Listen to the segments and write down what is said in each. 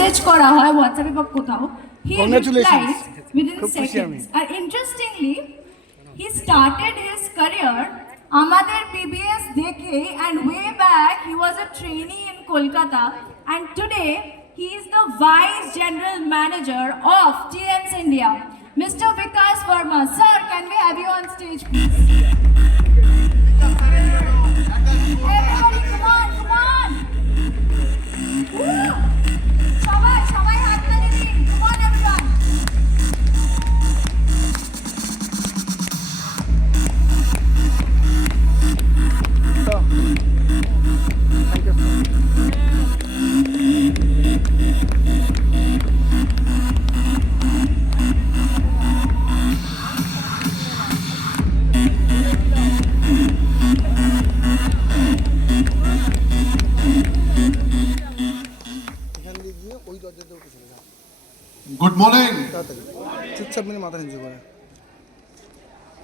Message করা হয় হোয়াটসঅ্যাপে বা কোথাও, he replies within খুব খুশি আমি। seconds. And interestingly, he started his career আমাদের PBS দেখে, and way back he was a trainee in Kolkata, and today he is the Vice General Manager of TNS India. Mr. Vikas Verma, sir, can we have you on stage, please? Everybody, come on, come on! Woo! সবাই হাততালি দিন, come on everyone! Thank you. এখান দিয়ে গিয়ে ওই দরজাতে উঠে চলে যাও Good morning. তাড়াতাড়ি চুপচাপ মিলে মাথা নিচু করে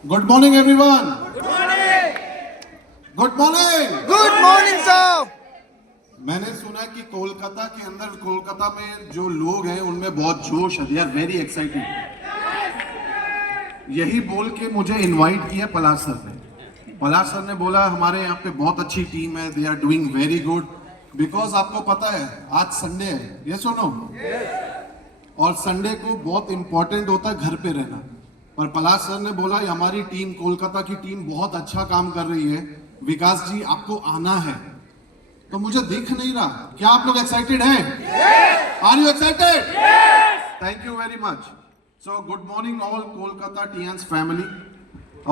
Good morning, everyone. Good morning. Good morning sir मैंने सुना कि कोलकाता के अंदर, कोलकाता में जो लोग हैं उनमें बहुत जोश है. They are very excited. यही बोल के मुझे इनवाइट किया पलाश सर ने. पलाश सर ने बोला हमारे यहाँ पे बहुत अच्छी टीम है. They are doing very good. Because आपको पता है आज संडे है. ये सुनो. और संडे को बहुत इंपॉर्टेंट होता है घर पे रहना. पर पलाश सर ने बोला हमारी टीम, कोलकाता की टीम बहुत अच्छा काम कर रही है, विकास जी आपको आना है. तो मुझे दिख नहीं रहा. क्या आप लोग एक्साइटेड हैं? Are you excited? Thank you very much. So good morning all Kolkata Tiens family.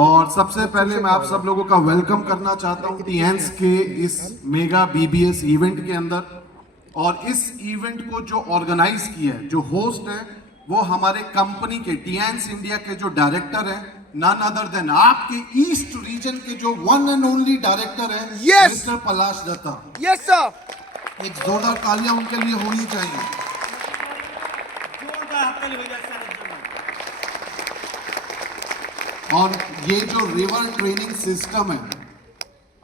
और सबसे पहले मैं आप सब लोगों का वेलकम करना चाहता हूं टीएंस के इस मेगा बीबीएस इवेंट के अंदर. और इस इवेंट को जो ऑर्गेनाइज किया है, जो होस्ट है, वो हमारे कंपनी के टीएंस इंडिया के जो डायरेक्टर हैं, नन अदर देन आपके ईस्ट रीजन के जो वन एंड ओनली डायरेक्टर हैं, Yes! मिस्टर पलाश दत्ता. यस सर एक जोरदार तालियां उनके लिए होनी चाहिए. और ये जो रिवर ट्रेनिंग सिस्टम है,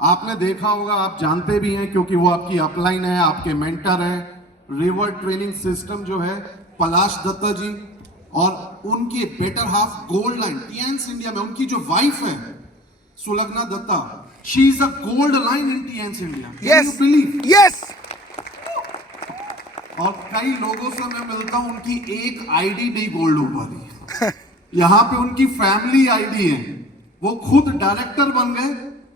आपने देखा होगा, आप जानते भी हैं क्योंकि वो आपकी अपलाइन है, आपके मेंटर है. रिवर ट्रेनिंग सिस्टम जो है पलाश दत्ता जी और उनकी better half gold lion Tiens India में, उनकी जो वाइफ है Sulagna Datta, she is a gold lion in Tiens India. Yes you believe? Yes और कई लोगों से मैं मिलता हूं, उनकी एक आईडी नहीं गोल्ड हो पा रही. यहाँ पे उनकी फैमिली आईडी है. वो खुद डायरेक्टर बन गए,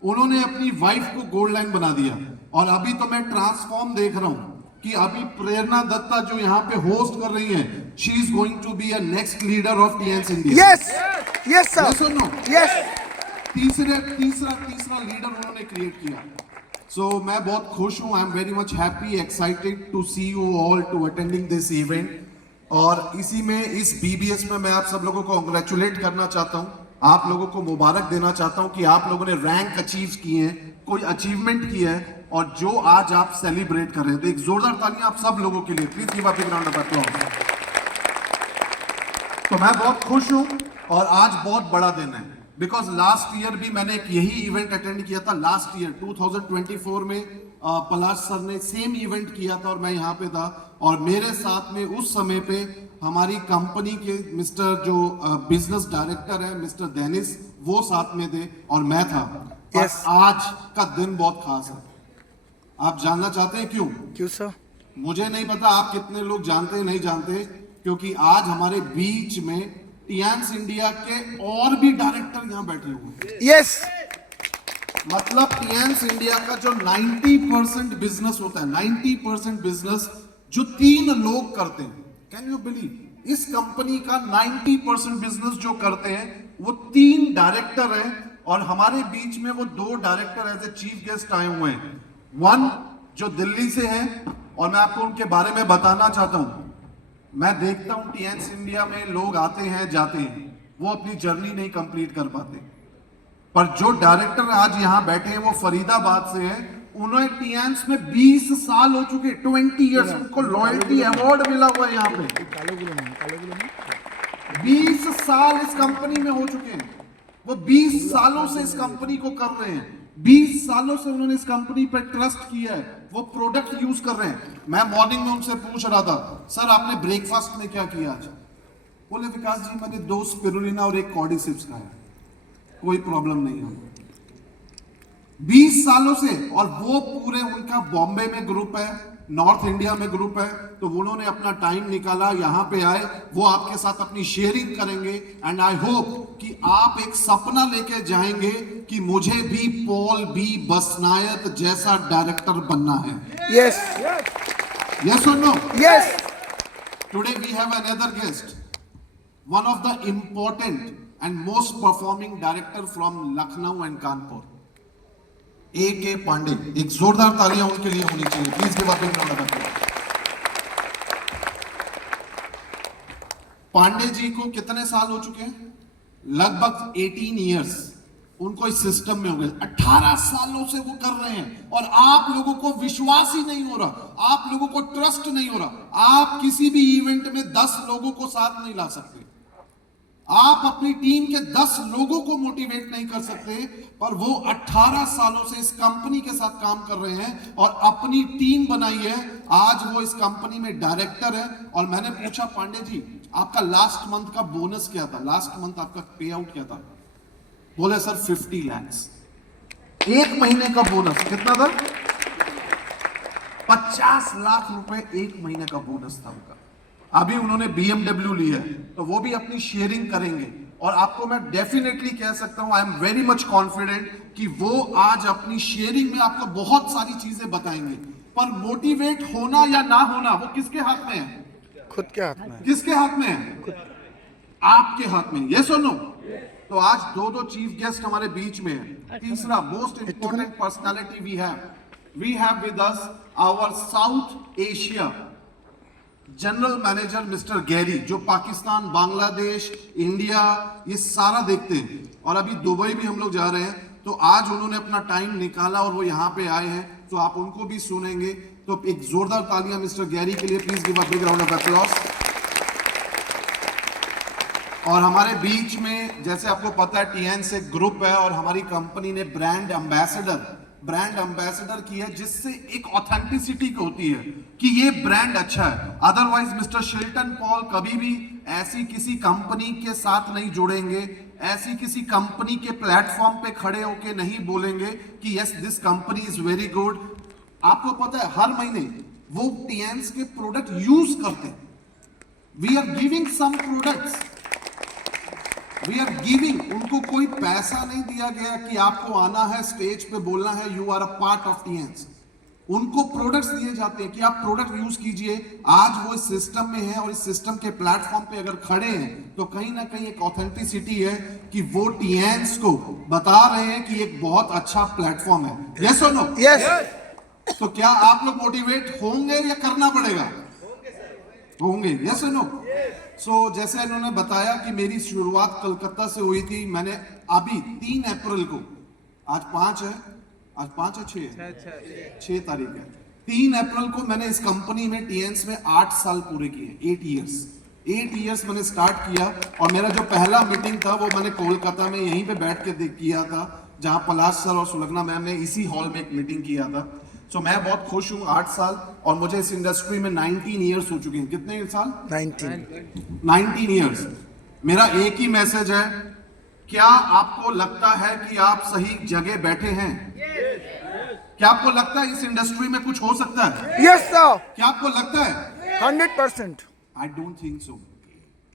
उन्होंने अपनी वाइफ को गोल्ड लाइन बना दिया. और अभी तो मैं ट्रांसफॉर्म देख रहा हूं कि अभी प्रेरणा दत्ता जो यहाँ पे होस्ट कर रही है, she is going to be a next leader of Tiens India. Yes yes sir Yes or no? Yes तीसरा लीडर उन्होंने क्रिएट किया. सो मैं बहुत खुश हूं. I am very much happy, excited to see you all to attending this event. और इसी में इस बीबीएस में मैं आप सब लोगों को कांग्रेचुलेट करना चाहता हूं, आप लोगों को मुबारक देना चाहता हूं कि आप लोगों ने रैंक अचीव किए हैं, कोई अचीवमेंट किया है, और जो आज आप सेलिब्रेट कर रहे हैं. तो एक जोरदार तालियां आप सब लोगों के लिए. Please give a big round of applause. तो मैं बहुत खुश हूं और आज बहुत बड़ा दिन है. बिकॉज लास्ट ईयर भी मैंने एक यही इवेंट अटेंड किया था. लास्ट ईयर 2024 में पलाश सर ने सेम इवेंट किया था और मैं यहाँ पे था. और मेरे साथ में उस समय पे हमारी कंपनी के मिस्टर जो बिजनेस डायरेक्टर है मिस्टर डेनिस, वो साथ में थे और मैं था. Yes. आज का दिन बहुत खास है. आप जानना चाहते हैं क्यों? क्यों सर मुझे नहीं पता आप कितने लोग जानते हैं, नहीं जानते, क्योंकि आज हमारे बीच में टीएंस इंडिया के और भी डायरेक्टर यहाँ बैठे हुए हैं. यस मतलब टीएंस इंडिया का जो 90% बिजनेस होता है, 90% बिजनेस जो 3 लोग करते हैं. Can you believe? इस कंपनी का 90% बिजनेस जो करते हैं वो 3 डायरेक्टर हैं. और हमारे बीच में वो 2 director as a chief guest आए हुए हैं. वन जो दिल्ली से है, और मैं आपको उनके बारे में बताना चाहता हूं. मैं देखता हूं टीएंस इंडिया में लोग आते हैं जाते हैं, वो अपनी जर्नी नहीं कंप्लीट कर पाते. पर जो डायरेक्टर आज यहाँ बैठे हैं वो फरीदाबाद से हैं. उन्हें टीएंस में 20 साल हो चुके, 20 इयर्स. उनको लॉयल्टी अवार्ड मिला हुआ है यहाँ पे. 20 साल इस कंपनी में हो चुके हैं. वो 20 सालों से इस कंपनी को कर रहे हैं. 20 सालों से उन्होंने इस कंपनी पर ट्रस्ट किया है. वो प्रोडक्ट यूज कर रहे हैं। मैं मॉर्निंग में उनसे पूछ रहा था, सर आपने ब्रेकफास्ट में क्या किया आज? बोले विकास जी मैंने 2 स्पिरुलिना और 1 कॉर्डिसिप्स खाया, कोई प्रॉब्लम नहीं है। 20 सालों से, और वो पूरे उनका बॉम्बे में ग्रुप है, नॉर्थ इंडिया में ग्रुप है, तो उन्होंने अपना टाइम निकाला, यहां पे आए, वो आपके साथ अपनी शेयरिंग करेंगे। एंड आई होप कि आप एक सपना लेके जाएंगे कि मुझे भी पॉल बी बसनायत जैसा डायरेक्टर बनना है। Yes. Yes or no? Yes. Today we have another guest, one of the important and most performing director from Lucknow and Kanpur, A.K. Pandey. एक जोरदार तालियां उनके लिए होनी चाहिए, please give a big round of applause. Pandey ji को कितने साल हो चुके हैं? लगभग 18 इयर्स उनको इस सिस्टम में हो गए। 18 सालों से वो कर रहे हैं और आप लोगों को विश्वास ही नहीं हो रहा, आप लोगों को ट्रस्ट नहीं हो रहा। आप किसी भी इवेंट में 10 लोगों को साथ नहीं ला सकते, आप अपनी टीम के 10 लोगों को मोटिवेट नहीं कर सकते, पर वो 18 सालों से इस कंपनी के साथ काम कर रहे हैं और अपनी टीम बनाई है। आज वो इस कंपनी में डायरेक्टर है। और मैंने पूछा, पांडे जी आपका लास्ट मंथ का बोनस क्या था, लास्ट मंथ आपका पे आउट क्या था? बोले सर 50 लाख। एक महीने का बोनस कितना था? 50 लाख रुपए एक महीने का बोनस था उनका। अभी उन्होंने BMW ली है, तो वो भी अपनी शेयरिंग करेंगे। और आपको मैं डेफिनेटली कह सकता हूं, I am very much confident कि वो आज अपनी शेयरिंग में आपको बहुत सारी चीजें बताएंगे। पर मोटिवेट होना या ना होना वो किसके हाथ में है? खुद के हाथ में। किसके हाथ में है? आपके हाथ में। यस और नो? तो आज दो चीफ गेस्ट हमारे बीच में है। तीसरा most important personality we have with us our south Asia general manager Mr Gary, जो पाकिस्तान, बांग्लादेश, इंडिया ये सारा देखते हैं। और अभी दुबई भी हम लोग जा रहे हैं, तो आज उन्होंने अपना टाइम निकाला और वो यहाँ पे आए हैं, तो आप उनको भी सुनेंगे। तो एक जोरदार तालियां मिस्टर गैरी के लिए, please give a big round of applause. और हमारे बीच में, जैसे आपको पता है, टीएन से ग्रुप है और हमारी कंपनी ने ब्रांड एम्बेसडर की है, जिससे एक ऑथेंटिसिटी होती है कि ये ब्रांड अच्छा है। अदरवाइज मिस्टर शिल्टन पॉल कभी भी ऐसी किसी कंपनी के साथ नहीं जुड़ेंगे, ऐसी किसी कंपनी के प्लेटफॉर्म पे खड़े होके नहीं बोलेंगे कि yes this company is very good. आपको पता है हर महीने वो टीएन्स के प्रोडक्ट यूज करते हैं। We are giving some products, we are giving, उनको कोई पैसा नहीं दिया गया कि आपको आना है स्टेज पे बोलना है you are a part of Tiens. उनको प्रोडक्ट्स दिए जाते हैं कि आप प्रोडक्ट यूज कीजिए। आज वो इस सिस्टम में है और इस सिस्टम के प्लेटफॉर्म पे अगर खड़े हैं तो कहीं ना कहीं एक ऑथेंटिसिटी है कि वो टीएन्स को बता रहे हैं कि एक बहुत अच्छा प्लेटफॉर्म है। यस और नो? यस। तो क्या आप लोग मोटिवेट होंगे या करना पड़ेगा? होंगे। यस और नो? सो जैसे इन्होंने बताया कि मेरी शुरुआत कलकत्ता से हुई थी। मैंने अभी 3 अप्रैल को, आज 5 है, आज 5 है 6 तारीख है, 3 अप्रैल को मैंने इस कंपनी में टीएन्स में 8 साल पूरे किए। 8 इयर्स मैंने स्टार्ट किया। और मेरा जो पहला मीटिंग था वो मैंने कोलकाता में यहीं पे बैठ के किया था, जहां पलाश सर और सुलग्ना मैम ने इसी हॉल में एक मीटिंग किया था। सो मैं बहुत खुश हूँ। 8 साल, और मुझे इस इंडस्ट्री में 19 इयर्स हो चुके हैं। कितने साल? 19 इयर्स। मेरा एक ही मैसेज है, क्या आपको लगता है कि आप सही जगह बैठे हैं? क्या आपको लगता है इस इंडस्ट्री में कुछ हो सकता है? Yes sir. क्या आपको लगता है? 100%। I don't think so.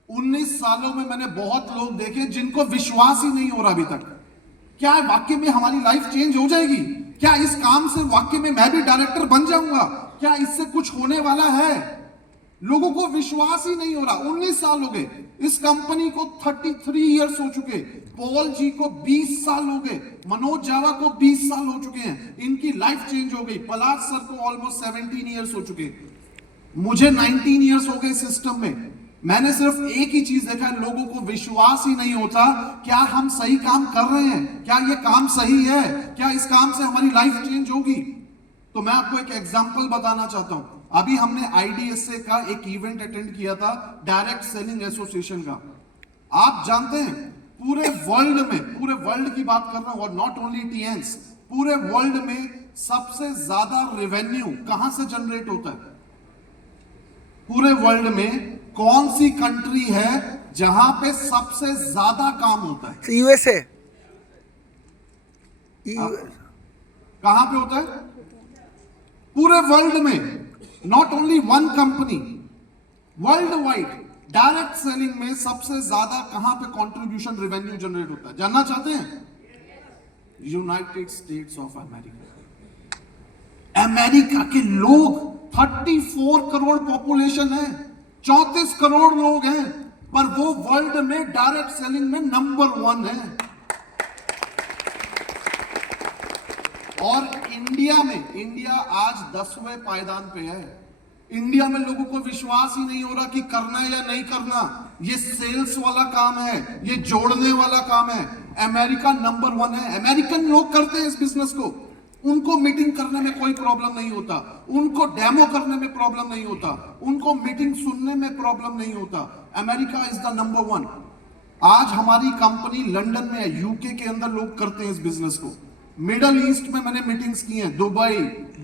19 सालों में मैंने बहुत लोग देखे जिनको विश्वास ही नहीं हो रहा अभी तक। क्या वाकई में हमारी लाइफ चेंज हो जाएगी? क्या इस काम से वाकई में मैं भी डायरेक्टर बन जाऊंगा? क्या इससे कुछ होने वाला है? लोगों को विश्वास ही नहीं हो रहा। 19 साल हो गए, इस कंपनी को 33 इयर्स हो चुके, पॉल जी को 20 साल हो गए, मनोज जावा को 20 साल हो चुके हैं, इनकी लाइफ चेंज हो गई। पलाश सर को ऑलमोस्ट 17 इयर्स हो चुके, मुझे 19 इयर्स हो गए सिस्टम में। मैंने सिर्फ एक ही चीज देखा है, लोगों को विश्वास ही नहीं होता। क्या हम सही काम कर रहे हैं? क्या ये काम सही है? क्या इस काम से हमारी लाइफ चेंज होगी? तो मैं आपको एक एग्जांपल बताना चाहता हूं। अभी हमने IDSA का एक इवेंट अटेंड किया था, डायरेक्ट सेलिंग एसोसिएशन का। आप जानते हैं पूरे वर्ल्ड में, पूरे वर्ल्ड की बात कर रहा हूं, और नॉट ओनली टीएन्स, पूरे वर्ल्ड में सबसे ज्यादा रेवेन्यू कहां से जनरेट होता है? पूरे वर्ल्ड में कौन सी कंट्री है जहां पे सबसे ज्यादा काम होता है? यूएसए। कहां पे होता है? पूरे वर्ल्ड में, not only one company, world wide direct selling में सबसे ज्यादा कहां पे कंट्रीब्यूशन रेवेन्यू जनरेट होता है? जानना चाहते हैं? United states of America. America के लोग 34 करोड़ पॉपुलेशन है, 34 करोड़ लोग हैं, पर वो वर्ल्ड में डायरेक्ट सेलिंग में नंबर 1 है। और इंडिया आज 10वें पायदान पे है। इंडिया में लोगों को विश्वास ही नहीं हो रहा कि करना है या नहीं करना। ये सेल्स वाला काम है, ये जोड़ने वाला काम है। अमेरिका नंबर 1 है। अमेरिकन लोग करते हैं इस बिजनेस को। उनको मीटिंग करने में कोई प्रॉब्लम नहीं होता, उनको डेमो करने में प्रॉब्लम नहीं होता, उनको मीटिंग सुनने में प्रॉब्लम नहीं होता। America is the number 1। आज हमारी कंपनी लंदन में है, यूके के अंदर लोग करते हैं इस बिजनेस को। मिडल ईस्ट में मैंने मीटिंग्स की हैं, दुबई,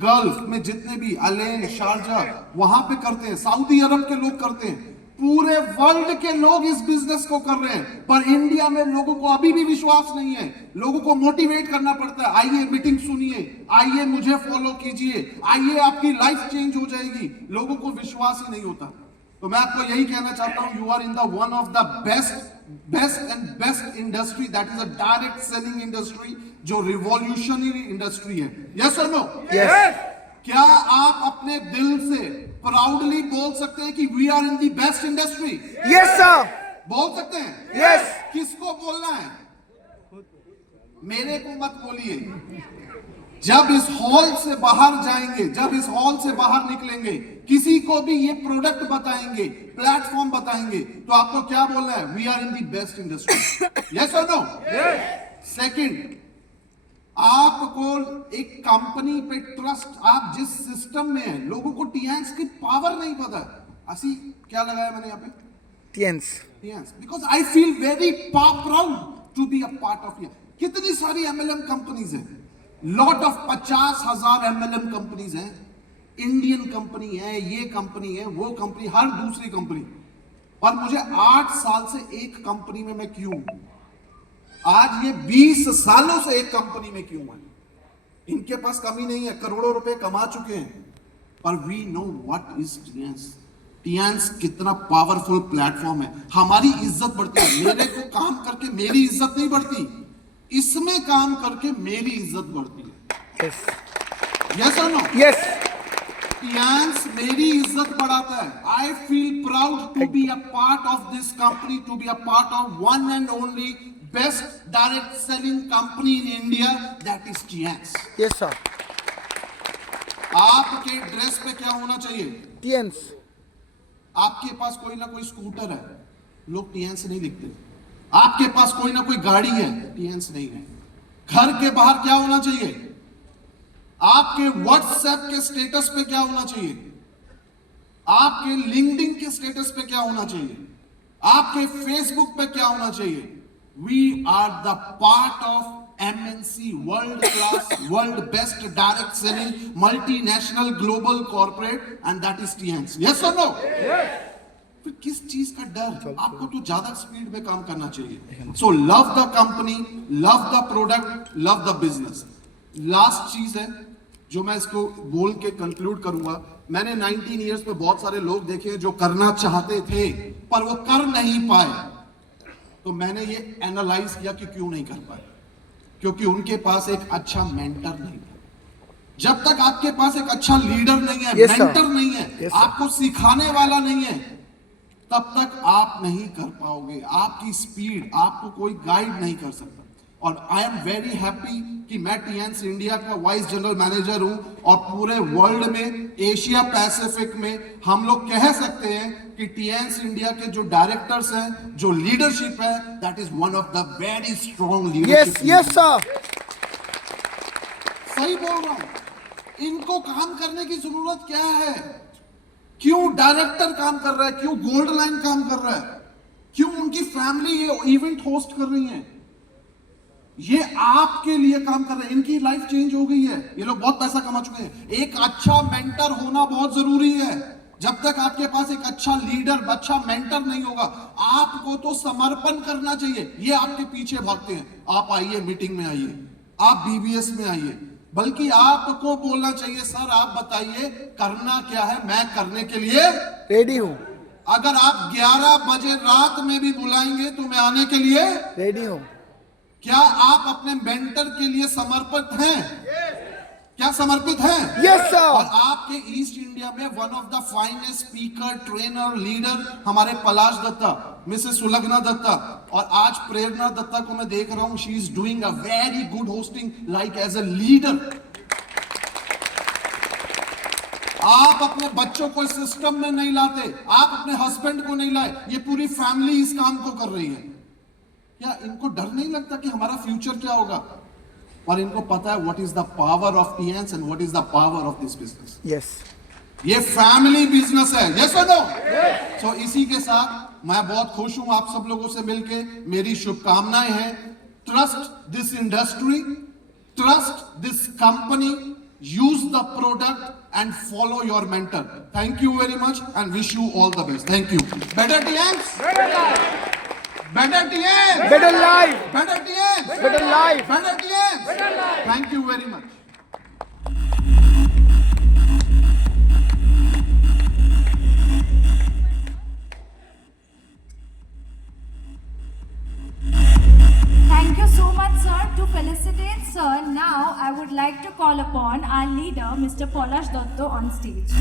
गल्फ में जितने भी, अलेन, शारजा, वहां पे करते हैं। सऊदी अरब के लोग करते हैं। पूरे वर्ल्ड के लोग इस बिजनेस को कर रहे हैं, पर इंडिया में लोगों को अभी भी विश्वास नहीं है। लोगों को मोटिवेट करना पड़ता है, आइए मीटिंग सुनिए, आइए मुझे फॉलो कीजिए, आइए आपकी लाइफ चेंज हो जाएगी। लोगों को विश्वास ही नहीं होता। तो मैं आपको यही कहना चाहता हूं, you are in the one of the best industry, that is a direct selling industry, जो रिवॉल्यूशनरी इंडस्ट्री है। यस और नो? यस। क्या आप अपने दिल से प्राउडली बोल सकते हैं कि we are in the best industry? Yes sir. बोल सकते हैं? यस। किसको बोलना है? मेरे को मत बोलिए। जब इस हॉल से बाहर जाएंगे, जब इस हॉल से बाहर निकलेंगे, किसी को भी ये प्रोडक्ट बताएंगे, प्लेटफॉर्म बताएंगे, तो आपको क्या बोलना है? We are in the best industry. Yes और नो? सेकंड, आपको एक कंपनी पे ट्रस्ट, आप जिस सिस्टम में है, लोगों को टीएंस की पावर नहीं पता है। असी क्या लगाया मैंने यहाँ पे? Tiens. Because I feel very proud to be a part of ये। कितनी सारी एमएलएम कंपनीज हैं, लॉट ऑफ 50,000 एमएलएम कंपनीज हैं। इंडियन कंपनी है, ये कंपनी है, वो कंपनी, हर दूसरी कंपनी। पर मुझे 8 साल से एक कंपनी में मैं क्यों हूं? आज ये 20 सालों से एक कंपनी में क्यों है? इनके पास कमी नहीं है, करोड़ों रुपए कमा चुके हैं, पर वी नो व्हाट इज टीएंस। टीएंस कितना पावरफुल प्लेटफॉर्म है। हमारी इज्जत बढ़ती है। मेरे को काम करके मेरी इज्जत नहीं बढ़ती, इसमें काम करके मेरी इज्जत बढ़ती है। यस और नो? यस। टीएंस मेरी इज्जत बढ़ाता है। I feel proud to be a part of this company, to be a part of one and only best direct selling company in India, that is Tiens. Yes sir. आपके dress पे क्या होना चाहिए? टीएंस। आपके पास कोई ना कोई स्कूटर है, लोग टीएंस नहीं लिखते। आपके पास कोई ना कोई गाड़ी है, टीएंस नहीं है। घर के बाहर क्या होना चाहिए? आपके व्हाट्सएप के स्टेटस पे क्या होना चाहिए? आपके लिंक्डइन के स्टेटस पे क्या होना चाहिए? आपके फेसबुक पे क्या होना चाहिए? We are the part of MNC, world class, world best direct selling, multinational global corporate, and that is Tiens. Yes और नो? फिर किस चीज का डर? आपको तो ज्यादा स्पीड में काम करना चाहिए। So love the company, love the product, love the business. Last चीज है जो मैं इसको बोल के कंक्लूड करूंगा। मैंने 19 इयर्स में बहुत सारे लोग देखे हैं जो करना चाहते थे पर वो कर नहीं पाए। तो मैंने ये एनालाइज किया कि क्यों नहीं कर पाए, क्योंकि उनके पास एक अच्छा मेंटर नहीं था। जब तक आपके पास एक अच्छा लीडर नहीं है, मेंटर नहीं है, आपको सिखाने वाला नहीं है, तब तक आप नहीं कर पाओगे। आपकी स्पीड, आपको कोई गाइड नहीं कर सकता। और आई एम वेरी हैप्पी कि मैं टीएंस इंडिया का वाइस जनरल मैनेजर हूं और पूरे वर्ल्ड में, एशिया पैसिफिक में हम लोग कह सकते हैं कि टीएंस इंडिया के जो डायरेक्टर्स हैं, जो लीडरशिप है, that is one of the very strong leadership. Yes sir. सही बोल रहा हूं। इनको काम करने की जरूरत क्या है? क्यों डायरेक्टर काम कर रहा है? क्यों गोल्ड लाइन काम कर रहा है? क्यों उनकी फैमिली ये इवेंट होस्ट कर रही है? ये आपके लिए काम कर रहे हैं, इनकी लाइफ चेंज हो गई है, ये लोग बहुत पैसा कमा चुके हैं। एक अच्छा मेंटर होना बहुत जरूरी है। जब तक आपके पास एक अच्छा लीडर, अच्छा मेंटर नहीं होगा, आपको तो समर्पण करना चाहिए। ये आपके पीछे भागते हैं, आप आइए मीटिंग में आइए, आप बीबीएस में आइए, बल्कि आपको बोलना चाहिए सर आप बताइए करना क्या है, मैं करने के लिए रेडी हूँ, अगर आप 11 बजे रात में भी बुलाएंगे तो मैं आने के लिए रेडी हूँ। क्या आप अपने मेंटर के लिए समर्पित हैं? क्या समर्पित हैं? Yes sir. और आपके ईस्ट इंडिया में one of the finest speaker, trainer, leader हमारे पलाश दत्ता, मिसेस सुलग्ना दत्ता, और आज प्रेरणा दत्ता को मैं देख रहा हूं, she is doing a very good hosting like as a leader. आप अपने बच्चों को इस सिस्टम में नहीं लाते, आप अपने हस्बैंड को नहीं लाए, ये पूरी फैमिली इस काम को कर रही है। क्या इनको डर नहीं लगता कि हमारा फ्यूचर क्या होगा? और इनको पता है what is the power of Tiens and what is the power of this business. Yes, ये फैमिली बिजनेस है, यस और नो? सो इसी के साथ मैं बहुत खुश हूं आप सब लोगों से मिलके, मेरी शुभकामनाएं हैं। Trust this industry, trust this company, use the product and follow your mentor. Thank you very much and wish you all the best. Thank you. Better TMs? Better life. Better TMs? better life, Better TMs? better life. Better TMs? Better life. Thank you very much. Thank you so much, sir. To felicitate sir, now I would like to call upon our leader, Mr. Polash Dotto, on stage.